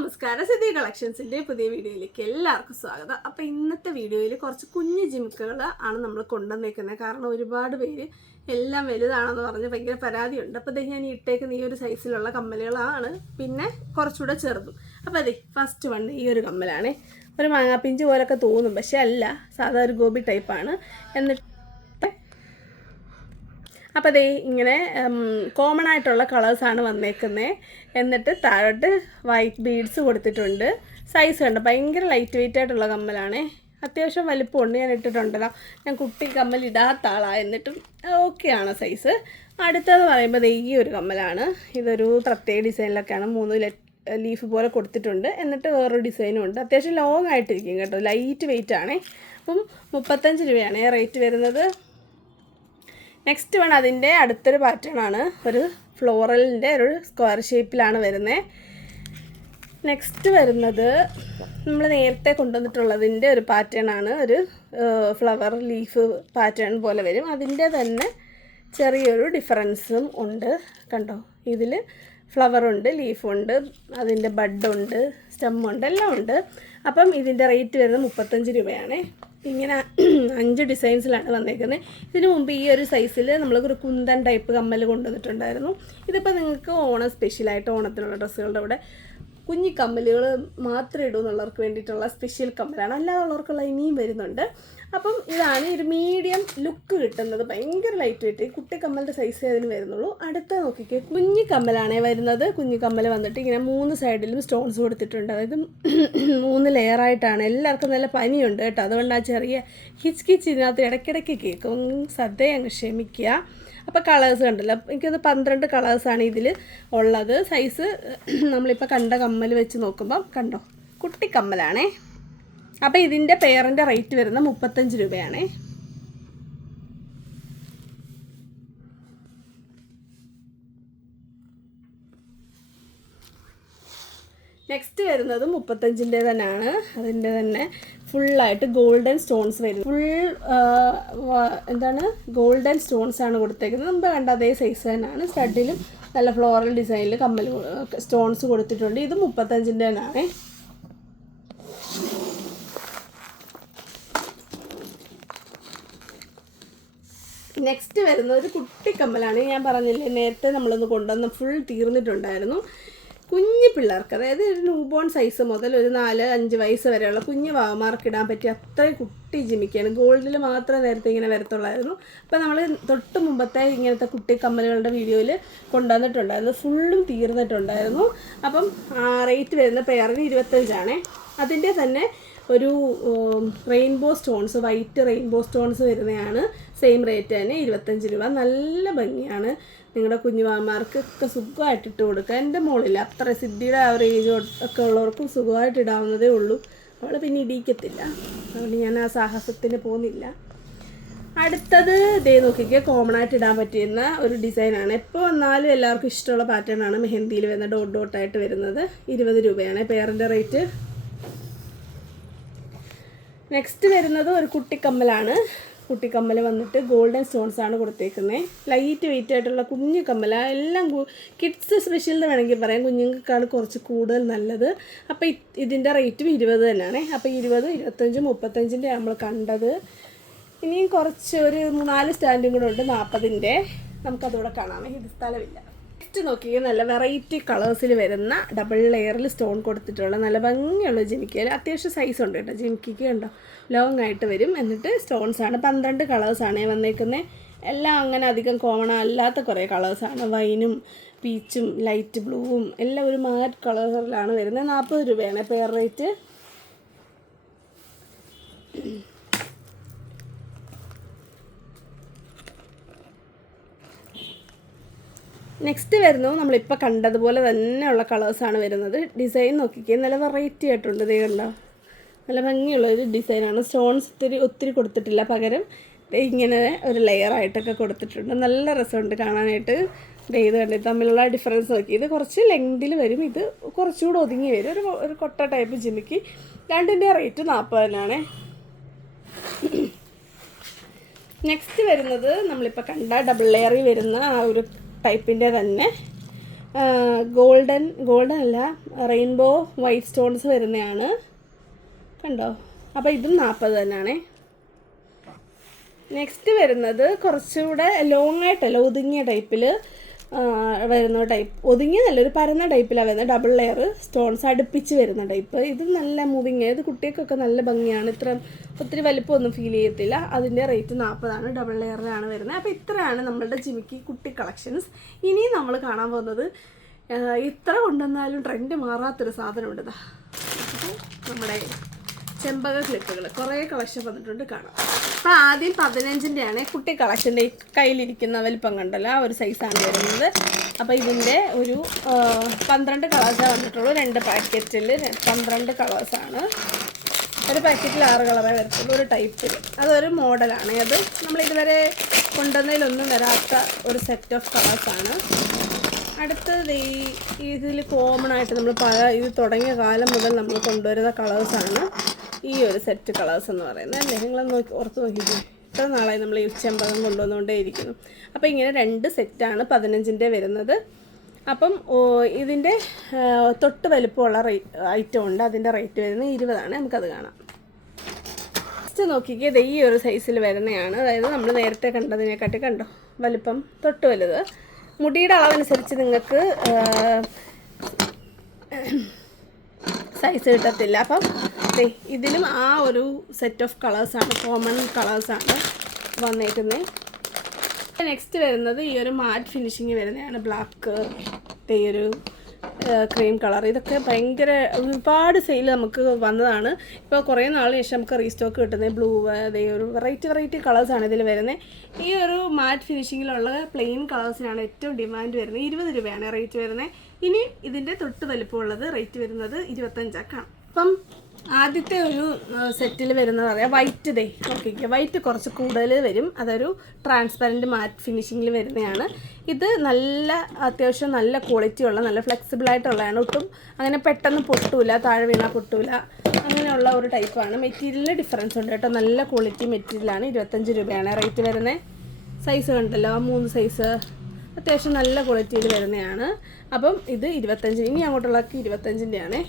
നമസ്കാരം. സിദ്ധി കളക്ഷൻസിന്റെ പുതിയ വീഡിയോയിലേക്ക് എല്ലാവർക്കും സ്വാഗതം. അപ്പോൾ ഇന്നത്തെ വീഡിയോയിൽ കുറച്ച് കുഞ്ഞു ജിമിക്കുകൾ ആണ് നമ്മൾ കൊണ്ടുവന്നേക്കുന്നത്. കാരണം ഒരുപാട് പേര് എല്ലാം വലുതാണെന്ന് പറഞ്ഞ് ഭയങ്കര പരാതിയുണ്ട്. അപ്പോൾ ദേ ഞാൻ ഇട്ടേക്കുന്ന ഈ ഒരു സൈസിലുള്ള കമ്മലുകളാണ്. പിന്നെ കുറച്ചുകൂടെ ചെറുതും. അപ്പോൾ അതെ ഫസ്റ്റ് വൺ ഈ ഒരു കമ്മലാണ്. ഒരു മാങ്ങാപ്പിഞ്ച് പോലൊക്കെ തോന്നും. പക്ഷേ അല്ല സാധാരണ ഗോപി ടൈപ്പാണ് എന്നിട്ട് അപ്പോൾ അതേ ഇങ്ങനെ കോമൺ ആയിട്ടുള്ള കളേഴ്സാണ് വന്നേക്കുന്നത് എന്നിട്ട് താഴോട്ട് വൈറ്റ് ബീഡ്സ് കൊടുത്തിട്ടുണ്ട്. സൈസ് കണ്ട്? ഭയങ്കര ലൈറ്റ് വെയിറ്റ് ആയിട്ടുള്ള കമ്മലാണ്. അത്യാവശ്യം വലിപ്പമുണ്ട്. ഞാൻ ഇട്ടിട്ടുണ്ടല്ലോ. ഞാൻ കുട്ടി കമ്മൽ ഇടാത്ത ആളാണ് എന്നിട്ടും ഓക്കെയാണ് സൈസ് അടുത്തത് പറയുമ്പോൾ ഈ ഒരു കമ്മലാണ്. ഇതൊരു പ്രത്യേക ഡിസൈനിലൊക്കെയാണ്. മൂന്ന് ലീഫ് പോലെ കൊടുത്തിട്ടുണ്ട്. എന്നിട്ട് വേറൊരു ഡിസൈനും ഉണ്ട്. അത്യാവശ്യം ലോങ് ആയിട്ടിരിക്കും കേട്ടോ. ലൈറ്റ് വെയിറ്റ് ആണേ. അപ്പം മുപ്പത്തഞ്ച് രൂപയാണ്. റേറ്റ് വരുന്നത് നെക്സ്റ്റ് വൺ അതിന്റെ അടുത്തൊരു പാറ്റേൺ ആണ്. ഒരു ഫ്ലോറലിന്റെ ഒരു സ്ക്വയർ ഷേപ്പിലാണ് വരുന്നത് നെക്സ്റ്റ് വരുന്നത് നമ്മൾ നേരത്തെ കൊണ്ടുവന്നിട്ടുള്ളതിന്റെ ഒരു പാറ്റേൺ ആണ്. ഒരു ഫ്ലവർ ലീഫ് പാറ്റേൺ പോലെ വരും. അതിന്റെ തന്നെ ചെറിയൊരു ഡിഫറൻസും ഉണ്ട്. കണ്ടോ? ഇതിൽ ഫ്ലവറുണ്ട് ലീഫുണ്ട് അതിന്റെ ബഡുണ്ട് സ്റ്റെമ്മുണ്ട് എല്ലാം ഉണ്ട്. അപ്പം ഇതിന്റെ റേറ്റ് വരുന്നത് മുപ്പത്തഞ്ച് രൂപയാണ്. ഇങ്ങനെ അഞ്ച് ഡിസൈൻസിലാണ് വന്നേക്കുന്നത് ഇതിനു മുമ്പ് ഈ ഒരു സൈസിൽ നമ്മൾ ഒരു കുന്തൻ ടൈപ്പ് കമ്മൽ കൊണ്ടുവന്നിട്ടുണ്ടായിരുന്നു. ഇതിപ്പോൾ നിങ്ങൾക്ക് ഓണം സ്പെഷ്യലായിട്ട് ഓണത്തിനുള്ള ഡ്രസ്സുകളുടെ കൂടെ കുഞ്ഞി കമ്മലുകൾ മാത്രം ഇടൂ എന്നുള്ളവർക്ക് വേണ്ടിയിട്ടുള്ള സ്പെഷ്യൽ കമ്മലാണ്. അല്ലാതെ ഉള്ളവർക്കുള്ള ഇനിയും വരുന്നുണ്ട്. അപ്പം ഇതാണ് ഒരു മീഡിയം ലുക്ക് കിട്ടുന്നത്. ഭയങ്കര ലൈറ്റ് വെയിറ്റ് കുട്ടി കമ്മലിന്റെ സൈസേ അതിന് വരുന്നുള്ളൂ. അടുത്ത നോക്കിക്കേ. കുഞ്ഞി കമ്മലാണേ വരുന്നത്. കുഞ്ഞി കമ്മൽ വന്നിട്ട് ഇങ്ങനെ മൂന്ന് സൈഡിലും സ്റ്റോൺസ് കൊടുത്തിട്ടുണ്ട്. അതായത് മൂന്ന് ലെയറായിട്ടാണ് എല്ലാവർക്കും നല്ല പനിയുണ്ട് കേട്ടോ. അതുകൊണ്ട് ആ ചെറിയ ഹിച്ച് കിച്ച് ഇതിനകത്ത് ഇടയ്ക്കിടയ്ക്ക് കേൾക്കും. ശ്രദ്ധയെ അങ്ങ് ക്ഷമിക്കുക. അപ്പോൾ കളേഴ്സ് കണ്ടല്ലോ. എനിക്കത് പന്ത്രണ്ട് കളേഴ്സാണ് ഇതിൽ ഉള്ളത്. സൈസ് നമ്മളിപ്പോൾ കണ്ട കമ്മൽ വെച്ച് നോക്കുമ്പം കണ്ടോ? കുട്ടി കമ്മലാണേ. അപ്പോൾ ഇതിന്റെ പെയറിന്റെ റേറ്റ് വരുന്നത് മുപ്പത്തഞ്ച് രൂപയാണേ. നെക്സ്റ്റ് വരുന്നത് മുപ്പത്തഞ്ചിന്റെ തന്നെയാണ്. അതിന്റെ തന്നെ ഫുള്ളായിട്ട് ഗോൾഡൻ സ്റ്റോൺസ് വരുന്നത്. ഫുൾ എന്താണ്? ഗോൾഡൻ സ്റ്റോൺസ് ആണ് കൊടുത്തേക്കുന്നത്. മുമ്പ് കണ്ട അതേ സൈസ് തന്നെയാണ്. സ്റ്റഡിലും നല്ല ഫ്ലോറൽ ഡിസൈനിൽ കമ്മൽ സ്റ്റോൺസ് കൊടുത്തിട്ടുണ്ട്. ഇത് മുപ്പത്തഞ്ചിന്റെ തന്നെയാണേ. നെക്സ്റ്റ് വരുന്നത് ഒരു കുട്ടിക്കമ്മലാണ്. ഞാൻ പറഞ്ഞില്ലേ നേരത്തെ നമ്മളൊന്ന് കൊണ്ടുവന്ന് ഫുൾ തീർന്നിട്ടുണ്ടായിരുന്നു. കുഞ്ഞു പിള്ളേർക്ക് അതായത് ഒരു ന്യൂബോൺ സൈസ് മുതൽ ഒരു നാല് അഞ്ച് വയസ്സ് വരെയുള്ള കുഞ്ഞു വാവമാർക്ക് ഇടാൻ പറ്റിയ അത്രയും കുട്ടി ജിമിക്കാണ് ഗോൾഡിൽ മാത്രമേ നേരത്തെ ഇങ്ങനെ വരത്തുള്ളായിരുന്നു. അപ്പോൾ നമ്മൾ തൊട്ട് മുമ്പത്തെ ഇങ്ങനത്തെ കുട്ടി കമ്മലുകളുടെ വീഡിയോയിൽ കൊണ്ടുവന്നിട്ടുണ്ടായിരുന്നു. ഫുള്ളും തീർന്നിട്ടുണ്ടായിരുന്നു. അപ്പം റേറ്റ് വരുന്ന പെയറിന് ഇരുപത്തഞ്ചാണേ. അതിന്റെ തന്നെ ഒരു rainbow stones white rainbow stones വരുന്നതാണ് സെയിം റേറ്റ് തന്നെ ഇരുപത്തഞ്ച് രൂപ. നല്ല ഭംഗിയാണ്. നിങ്ങളുടെ കുഞ്ഞുമാമാർക്കൊക്കെ സുഖമായിട്ട് ഇട്ട് കൊടുക്കുക. എന്റെ മോളില്ല അത്ര സിദ്ധിയുടെ ആ ഒരു ഏജ് ഒക്കെ ഉള്ളവർക്കും സുഖമായിട്ട് ഇടാവുന്നതേ ഉള്ളൂ. അവൾ പിന്നെ ഇടിക്കത്തില്ല അതുകൊണ്ട് ഞാൻ ആ സാഹസത്തിന് പോകുന്നില്ല. അടുത്തത് ഇതേ നോക്കിക്കുക കോമൺ ആയിട്ട് ഇടാൻ പറ്റുന്ന ഒരു ഡിസൈനാണ് എപ്പോൾ വന്നാലും എല്ലാവർക്കും ഇഷ്ടമുള്ള പാറ്റേൺ ആണ്. മെഹന്തിയിൽ വരുന്ന ഡോട്ട് ഡോട്ടായിട്ട് വരുന്നത്. ഇരുപത് രൂപയാണ്. പെയറിന്റെ റേറ്റ് നെക്സ്റ്റ് വരുന്നത് ഒരു കുട്ടിക്കമ്മലാണ്. കുട്ടിക്കമ്മൽ വന്നിട്ട് ഗോൾഡൻ സ്റ്റോൺസ് ആണ് കൊടുത്തേക്കുന്നത് ലൈറ്റ് വെയിറ്റ് ആയിട്ടുള്ള കുഞ്ഞു കമ്മല. എല്ലാം കിഡ്സ് സ്പെഷ്യൽ എന്ന് വേണമെങ്കിൽ പറയാം. കുഞ്ഞുങ്ങൾക്കാണ് കുറച്ച് കൂടുതൽ നല്ലത്. അപ്പോൾ ഇതിന്റെ റേറ്റും ഇരുപത് തന്നെയാണ് അപ്പോൾ ഇരുപത് ഇരുപത്തഞ്ച് മുപ്പത്തഞ്ചിന്റെ നമ്മൾ കണ്ടത്. ഇനിയും കുറച്ച് ഒരു നാല് സ്റ്റാൻഡും കൂടെ ഉണ്ട്. നാൽപ്പതിന്റെ നമുക്കതോടെ കാണാമേ ഇത് സ്ഥലമില്ല. നെക്സ്റ്റ് നോക്കി നല്ല വെറൈറ്റി കളേഴ്സിൽ വരുന്ന ഡബിൾ ലെയറിൽ സ്റ്റോൺ കൊടുത്തിട്ടുള്ള നല്ല ഭംഗിയുള്ള ജിമിക്കയിൽ അത്യാവശ്യം സൈസ് ഉണ്ട് കേട്ടോ. ജിമിക്കിക്ക് ഉണ്ടോ ലോങ് ആയിട്ട് വരും. എന്നിട്ട് സ്റ്റോൺസ് ആണ്. പന്ത്രണ്ട് ആണ് വന്നേക്കുന്നത് എല്ലാം അങ്ങനെ അധികം കോമൺ അല്ലാത്ത കുറേ കളേഴ്സ് ആണ്. വൈനും പീച്ചും ലൈറ്റ് ബ്ലൂവും എല്ലാം ഒരു മാറ്റ് കളറിലാണ് വരുന്നത് നാൽപ്പത് രൂപയാണ്. പെയർ റേറ്റ് നെക്സ്റ്റ് വരുന്നത് നമ്മളിപ്പോൾ കണ്ടതുപോലെ തന്നെയുള്ള കളേഴ്സാണ് വരുന്നത്. ഡിസൈൻ നോക്കിക്കേ. നല്ല വെറൈറ്റി ആയിട്ടുണ്ട്. ഇതേ കണ്ടോ? നല്ല ഭംഗിയുള്ള ഒരു ഡിസൈനാണ് സ്റ്റോൺസ് ഒത്തിരി ഒത്തിരി കൊടുത്തിട്ടില്ല പകരം. ഇങ്ങനെ ഒരു ലെയർ ആയിട്ടൊക്കെ കൊടുത്തിട്ടുണ്ട്. നല്ല രസമുണ്ട് കാണാനായിട്ട്. ഇത് കണ്ട്? തമ്മിലുള്ള ഡിഫറൻസ് നോക്കി. ഇത് കുറച്ച് ലെങ്തിൽ വരും. ഇത് കുറച്ചുകൂടെ ഒതുങ്ങി വരും. ഒരു ഒരു കൊട്ട ടൈപ്പ് ജിമിക്ക് രണ്ടിന്റെ റേറ്റ് നാൽപ്പതിനാണ് നെക്സ്റ്റ് വരുന്നത് നമ്മളിപ്പോൾ കണ്ട ഡബിൾ ലെയറിൽ വരുന്ന ആ ഒരു ടൈപ്പിന്റെ തന്നെ ഗോൾഡൻ ഗോൾഡൻ അല്ല റെയിൻബോ വൈറ്റ് സ്റ്റോൺസ് വരുന്നതാണ് കണ്ടോ? അപ്പോൾ ഇതും നാൽപ്പത് തന്നെയാണേ നെക്സ്റ്റ് വരുന്നത് കുറച്ചുകൂടെ ലോങ് ആയിട്ടല്ല ഒതുങ്ങിയ ടൈപ്പിൽ വരുന്ന ടൈപ്പ് ഒതുങ്ങി നല്ലൊരു പരന്ന ടൈപ്പിലാണ് വരുന്നത് ഡബിൾ ലെയർ സ്റ്റോൺസ് അടുപ്പിച്ച് വരുന്ന ടൈപ്പ് ഇത് നല്ല മൂവിങ് ഇത് കുട്ടികൾക്കൊക്കെ നല്ല ഭംഗിയാണ്. ഇത്ര ഒത്തിരി വലിപ്പമൊന്നും ഫീൽ ചെയ്യത്തില്ല. അതിന്റെ റേറ്റ് നാൽപ്പതാണ് ഡബിൾ ലെയറിലാണ് വരുന്നത് അപ്പോൾ ഇത്രയാണ് നമ്മളുടെ ജിമിക്കി കുട്ടി കളക്ഷൻസ് ഇനിയും നമ്മൾ കാണാൻ പോകുന്നത് ഇത്ര കൊണ്ടുവന്നാലും ട്രെൻഡ് മാറാത്തൊരു സാധനമുണ്ട് നമ്മുടെ ചെമ്പക ക്ലിപ്പുകൾ കുറേ കളക്ഷൻ വന്നിട്ടുണ്ട് കാണാം. അപ്പോൾ ആദ്യം പതിനഞ്ചിന്റെ ആണ് കുട്ടി കളക്ഷന്റെ കയ്യിലിരിക്കുന്ന വലിപ്പം കണ്ടല്ലോ ആ ഒരു സൈസാണ് വരുന്നത്. അപ്പോൾ ഇതിന്റെ ഒരു പന്ത്രണ്ട് കളേഴ്സാണ് വന്നിട്ടുള്ളൂ. രണ്ട് പാക്കറ്റിൽ പന്ത്രണ്ട് കളേഴ്സാണ് ഒരു പാക്കറ്റിൽ ആറ് കളറേ വരത്തുള്ളൂ ഒരു ടൈപ്പിൽ അതൊരു മോഡലാണ് അത് നമ്മൾ ഇതുവരെ കൊണ്ടുവന്നതിലൊന്നും വരാത്ത ഒരു സെറ്റ് ഓഫ് കളേഴ്സാണ് അടുത്തത് ഈ ഇതിൽ കോമൺ ആയിട്ട് നമ്മൾ പല ഇത് തുടങ്ങിയ കാലം മുതൽ നമ്മൾ കൊണ്ടുവരുന്ന കളേഴ്സാണ് ഈ ഒരു സെറ്റ് കളേഴ്സ് എന്ന് പറയുന്നത്. അല്ലേ? നിങ്ങൾ നോക്കി ഓർത്ത് നോക്കിയിട്ട് ഇത്ര നാളായി നമ്മൾ ഈ ചെമ്പകം കൊണ്ടുവന്നുകൊണ്ടേ ഇരിക്കുന്നു അപ്പോൾ ഇങ്ങനെ രണ്ട് സെറ്റാണ് പതിനഞ്ചിന്റെ വരുന്നത്. അപ്പം ഇതിന്റെ തൊട്ട് വലുപ്പമുള്ള റേ ഐറ്റം ഉണ്ട്. അതിന്റെ റേറ്റ് വരുന്നത് ഇരുപതാണ്. നമുക്കത് കാണാം. ഫസ്റ്റ് നോക്കിക്കേ ഇത് ഈ ഒരു സൈസിൽ വരുന്നതാണ്. അതായത് നമ്മൾ നേരത്തെ കണ്ടതിനെക്കാട്ടി കണ്ടോ? വലുപ്പം തൊട്ട് വലുത്. മുടിയുടെ അളവനുസരിച്ച് നിങ്ങൾക്ക് സൈസ് കിട്ടത്തില്ല. അപ്പം ദേ ഇതിലും ആ ഒരു സെറ്റ് ഓഫ് കളേഴ്സാണ് കോമൺ കളേഴ്സാണ് വന്നേക്കുന്നത് നെക്സ്റ്റ് വരുന്നത് ഈ ഒരു മാറ്റ് ഫിനിഷിങ് വരുന്നതാണ് ബ്ലാക്ക് ഈ ഒരു ക്രീം കളർ ഇതൊക്കെ ഭയങ്കര ഒരുപാട് സെയിൽ നമുക്ക് വന്നതാണ്. ഇപ്പോൾ കുറേ നാളിന് ശേഷം നമുക്ക് റീസ്റ്റോക്ക് കിട്ടുന്നത് ബ്ലൂ അതേ ഒരു വെറൈറ്റി വെറൈറ്റി കളേഴ്സാണ് ഇതിൽ വരുന്നത് ഈ ഒരു മാറ്റ് ഫിനിഷിങ്ങിലുള്ള പ്ലെയിൻ കളേഴ്സിനാണ് ഏറ്റവും ഡിമാൻഡ് വരുന്നത് ഇരുപത് രൂപയാണ് റേറ്റ് വരുന്നത് ഇനി ഇതിന്റെ തൊട്ട് വലിപ്പമുള്ളത് റേറ്റ് വരുന്നത് ഇരുപത്തഞ്ചാക്കാണ്. അപ്പം ആദ്യത്തെ ഒരു സെറ്റിൽ വരുന്നത് പറയാം വൈറ്റ് ദേ. ഓക്കെ വൈറ്റ് കുറച്ച് കൂടുതൽ വരും. അതൊരു ട്രാൻസ്പെറന്റ് മാറ്റ് ഫിനിഷിങ്ങിൽ വരുന്നതാണ് ഇത് നല്ല അത്യാവശ്യം നല്ല ക്വാളിറ്റി ഉള്ള നല്ല ഫ്ലെക്സിബിൾ ആയിട്ടുള്ളതാണ്. ഒട്ടും അങ്ങനെ പെട്ടെന്ന് പൊട്ടൂല താഴെ വീണാൽ പൊട്ടൂല. അങ്ങനെയുള്ള ഒരു ടൈപ്പാണ് മെറ്റീരിയലിൽ ഡിഫറൻസ് ഉണ്ട് കേട്ടോ. നല്ല ക്വാളിറ്റി മെറ്റീരിയലാണ് ഇരുപത്തഞ്ച് രൂപയാണ് റേറ്റ് വരുന്നത് സൈസ് കണ്ടല്ലോ മൂന്ന് സൈസ് അത്യാവശ്യം നല്ല ക്വാളിറ്റിയിൽ വരുന്നതാണ് അപ്പം ഇത് ഇരുപത്തഞ്ച് ഇനി അങ്ങോട്ടുള്ളതൊക്കെ ഇരുപത്തഞ്ചിന്റെ ആണ്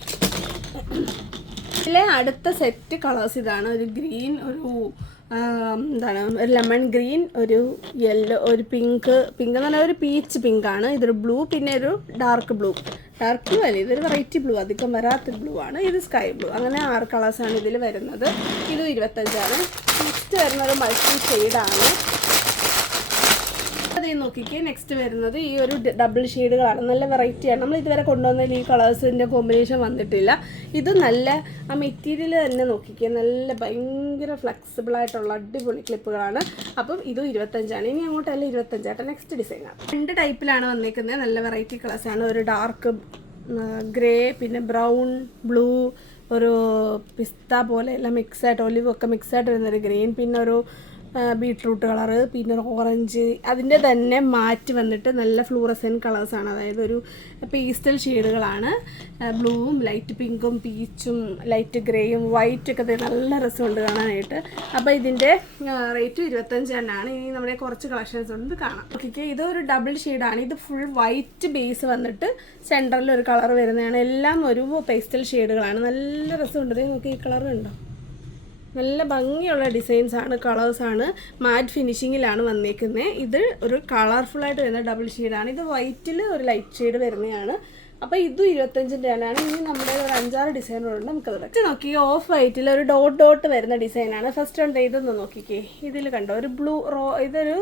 ഇതിലെ അടുത്ത സെറ്റ് കളേഴ്സ് ഇതാണ്. ഒരു ഗ്രീൻ ഒരു എന്താണ് ഒരു ലെമൺ ഗ്രീൻ ഒരു യെല്ലോ ഒരു പിങ്ക് പിങ്ക് എന്ന് പറഞ്ഞാൽ ഒരു പീച്ച് പിങ്ക് ആണ്. ഇതൊരു ബ്ലൂ പിന്നെ ഒരു ഡാർക്ക് ബ്ലൂ. ഡാർക്ക് ബ്ലൂ അല്ല ഇതൊരു വെറൈറ്റി ബ്ലൂ അധികം വരാത്ത ബ്ലൂ ആണ്. ഇത് സ്കൈ ബ്ലൂ. അങ്ങനെ ആറ് കളേഴ്സാണ് ഇതിൽ വരുന്നത്. ഇതും ഇരുപത്തഞ്ചാണ്. നെക്സ്റ്റ് വരുന്ന ഒരു മൾട്ടി ഷെയ്ഡാണ്. നോക്കിക്കേ. നെക്സ്റ്റ് വരുന്നത് ഈ ഒരു ഡബിൾ ഷെയ്ഡുകളാണ് നല്ല വെറൈറ്റിയാണ് നമ്മൾ ഇതുവരെ കൊണ്ടുവന്നതിൽ ഈ കളേഴ്സിന്റെ കോമ്പിനേഷൻ വന്നിട്ടില്ല. ഇത് നല്ല ആ മെറ്റീരിയൽ തന്നെ നോക്കിക്കേ. നല്ല ഭയങ്കര ഫ്ലെക്സിബിൾ ആയിട്ടുള്ള അടിപൊളി ക്ലിപ്പുകളാണ് അപ്പം ഇതും ഇരുപത്തഞ്ചാണ്. ഇനി അങ്ങോട്ടല്ല ഇരുപത്തഞ്ചായിട്ട് നെക്സ്റ്റ് ഡിസൈൻ ആണ്. രണ്ട് ടൈപ്പിലാണ് വന്നിരിക്കുന്നത് നല്ല വെറൈറ്റി കളേഴ്സാണ് ഒരു ഡാർക്ക് ഗ്രേ പിന്നെ ബ്രൗൺ ബ്ലൂ ഒരു പിസ്ത പോലെ എല്ലാം മിക്സായിട്ട് ഒലിവ് ഒക്കെ മിക്സായിട്ട് വരുന്നൊരു ഗ്രീൻ പിന്നെ ഒരു ബീട്രൂട്ട് കളറ് പിന്നെ ഓറഞ്ച്. അതിന്റെ തന്നെ മാറ്റി വന്നിട്ട് നല്ല ഫ്ലൂറസൻ കളേഴ്സാണ് അതായത് ഒരു പേസ്റ്റൽ ഷെയ്ഡുകളാണ്. ബ്ലൂവും ലൈറ്റ് പിങ്കും പീച്ചും ലൈറ്റ് ഗ്രേയും വൈറ്റും ഒക്കെ ദേ നല്ല രസമുണ്ട് കാണാനായിട്ട്. അപ്പോൾ ഇതിന്റെ റേറ്റ് ഇരുപത്തഞ്ച് തന്നെയാണ്. ഇനി നമ്മുടെ കുറച്ച് കളക്ഷൻസ് ഉണ്ട് കാണാം. ഓക്കെ ഒരു ഡബിൾ ഷെയ്ഡാണ്. ഇത് ഫുൾ വൈറ്റ് ബേസ് വന്നിട്ട് സെന്ററിൽ ഒരു കളർ വരുന്നതാണ്. എല്ലാം ഒരു പേസ്റ്റൽ ഷെയ്ഡുകളാണ്. നല്ല രസമുണ്ട്. നോക്കി ഈ കളർ നല്ല ഭംഗിയുള്ള ഡിസൈൻസ് ആണ് കളേഴ്സ് ആണ്. മാറ്റ് ഫിനിഷിങ്ങിലാണ് വന്നേക്കുന്നത് ഇത് ഒരു കളർഫുൾ ആയിട്ട് വരുന്ന ഡബിൾ ഷെയ്ഡാണ് ഇത് വൈറ്റിൽ ഒരു ലൈറ്റ് ഷെയ്ഡ് വരുന്നതാണ്. അപ്പോൾ ഇതും ഇരുപത്തഞ്ചിന്റെ ആണ്. ഇനി നമ്മുടെ ഒരു അഞ്ചാറ് ഡിസൈനുകളുണ്ട് നമുക്കത് വെച്ച് നോക്കി ഓഫ് വൈറ്റിൽ ഒരു ഡോട്ട് ഡോട്ട് വരുന്ന ഡിസൈനാണ് ഫസ്റ്റ് ഉണ്ട് ഇതൊന്ന് നോക്കിക്കേ. ഇതിൽ കണ്ടോ ഒരു ബ്ലൂ റോ ഇതൊരു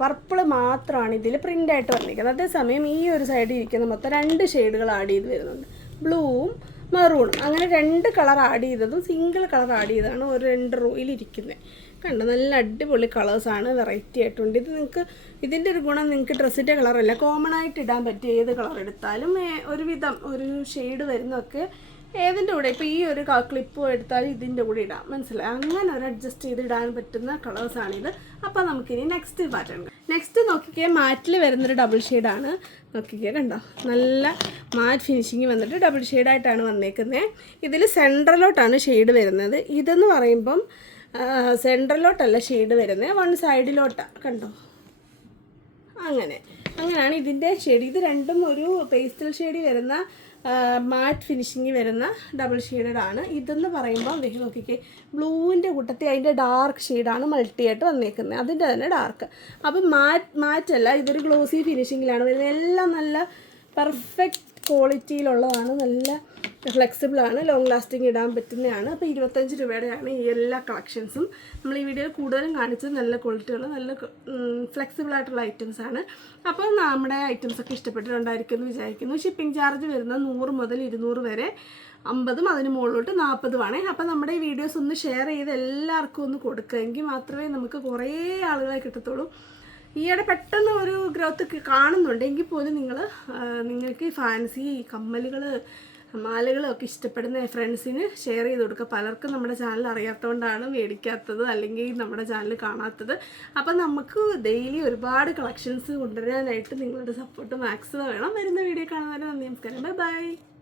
പർപ്പിൾ മാത്രമാണ് ഇതിൽ പ്രിന്റായിട്ട് വന്നിരിക്കുന്നത് അതേസമയം ഈ ഒരു സൈഡിൽ ഇരിക്കുന്ന മൊത്തം രണ്ട് ഷെയ്ഡുകൾ ആഡ് ചെയ്ത് വരുന്നുണ്ട് ബ്ലൂവും മെറൂണും അങ്ങനെ രണ്ട് കളർ ആഡ് ചെയ്തതും സിംഗിൾ കളർ ആഡ് ചെയ്തതാണ് ഒരു രണ്ട് റൂയിലിരിക്കുന്നത് കണ്ടോ? നല്ല അടിപൊളി കളേഴ്സാണ് വെറൈറ്റി ആയിട്ടുണ്ട്. ഇത് നിങ്ങൾക്ക് ഇതിന്റെ ഒരു ഗുണം നിങ്ങൾക്ക് ഡ്രസ്സിന്റെ കളറല്ല കോമൺ ആയിട്ട് ഇടാൻ പറ്റിയ ഏത് കളർ എടുത്താലും ഒരുവിധം ഒരു ഷെയ്ഡ് വരുന്നതൊക്കെ ഏതിന്റെ കൂടെ? ഇപ്പോൾ ഈ ഒരു ക്ലിപ്പ് എടുത്താൽ ഇതിന്റെ കൂടെ ഇടാം. മനസ്സിലായി? അങ്ങനെ ഒരു അഡ്ജസ്റ്റ് ചെയ്ത് ഇടാൻ പറ്റുന്ന കളേഴ്സാണിത് അപ്പോൾ നമുക്കിനി നെക്സ്റ്റ് പാറ്റേൺ നെക്സ്റ്റ് നോക്കിക്കേ മാറ്റിൽ വരുന്നൊരു ഡബിൾ ഷെയ്ഡാണ് നോക്കിക്കേ കണ്ടോ? നല്ല മാറ്റ് ഫിനിഷിങ് വന്നിട്ട് ഡബിൾ ഷെയ്ഡായിട്ടാണ് വന്നേക്കുന്നത് ഇതിൽ സെൻട്രലോട്ടാണ് ഷെയ്ഡ് വരുന്നത്. ഇതെന്ന് പറയുമ്പം സെൻട്രലോട്ടല്ല ഷെയ്ഡ് വരുന്നത് വൺ സൈഡിലോട്ടാണ് കണ്ടോ? അങ്ങനെ. അങ്ങനെയാണ് ഇതിന്റെ ഷെയ്ഡ്. ഇത് രണ്ടും ഒരു പേസ്റ്റൽ ഷെയ്ഡ് വരുന്ന മാറ്റ് ഫിനിഷിങ് വരുന്ന ഡബിൾ ഷെയ്ഡഡ് ആണ്. ഇതെന്ന് പറയുമ്പോൾ ദേ നോക്കിക്കേ ബ്ലൂവിന്റെ കൂട്ടത്തിൽ അതിന്റെ ഡാർക്ക് ഷെയ്ഡാണ് മൾട്ടി ആയിട്ട് വന്നേക്കുന്നത്. അതിന്റെ തന്നെ ഡാർക്ക്. അപ്പം മാറ്റ് മാറ്റല്ല ഇതൊരു ഗ്ലോസി ഫിനിഷിങ്ങിലാണ് വരുന്നത്. എല്ലാം നല്ല പെർഫെക്റ്റ് ക്വാളിറ്റിയിലുള്ളതാണ് നല്ല ഫ്ലെക്സിബിളാണ് ലോങ് ലാസ്റ്റിംഗ് ഇടാൻ പറ്റുന്നതാണ്. അപ്പോൾ ഇരുപത്തഞ്ച് രൂപയുടെയാണ് ഈ എല്ലാ കളക്ഷൻസും നമ്മൾ ഈ വീഡിയോയിൽ കൂടുതലും കാണിച്ചത് നല്ല ക്വാളിറ്റിയുള്ള നല്ല ഫ്ലെക്സിബിൾ ആയിട്ടുള്ള ഐറ്റംസ് ആണ്. അപ്പോൾ നമ്മുടെ ഐറ്റംസ് ഒക്കെ ഇഷ്ടപ്പെട്ടിട്ടുണ്ടായിരിക്കും എന്ന് വിചാരിക്കുന്നു. ഷിപ്പിംഗ് ചാർജ് വരുന്നത് നൂറ് മുതൽ ഇരുന്നൂറ് വരെ അമ്പതും അതിന് മുകളിലോട്ട് നാൽപ്പതുമാണ് അപ്പോൾ നമ്മുടെ ഈ വീഡിയോസ് ഒന്ന് ഷെയർ ചെയ്ത് എല്ലാവർക്കും ഒന്ന് കൊടുക്കുക. എങ്കിൽ മാത്രമേ നമുക്ക് കുറേ ആളുകളെ കിട്ടത്തുള്ളൂ. ഈയിടെ പെട്ടെന്ന് ഒരു ഗ്രോത്ത് കാണുന്നുണ്ട്. എങ്കിൽ പോലും നിങ്ങൾ നിങ്ങൾക്ക് ഫാൻസി കമ്മലുകൾ മാലകളൊക്കെ ഇഷ്ടപ്പെടുന്ന ഫ്രണ്ട്സിന് ഷെയർ ചെയ്ത് കൊടുക്കുക. പലർക്കും നമ്മുടെ ചാനൽ അറിയാത്തതുകൊണ്ടാണ് മേടിക്കാത്തത് അല്ലെങ്കിൽ നമ്മുടെ ചാനൽ കാണാത്തത്. അപ്പം നമുക്ക് ഡെയിലി ഒരുപാട് കളക്ഷൻസ് കൊണ്ടുവരാനായിട്ട് നിങ്ങളുടെ സപ്പോർട്ട് മാക്സിമം വേണം. വരുന്ന വീഡിയോ കാണുന്നവരെ നന്ദി നമസ്കാരം. Bye bye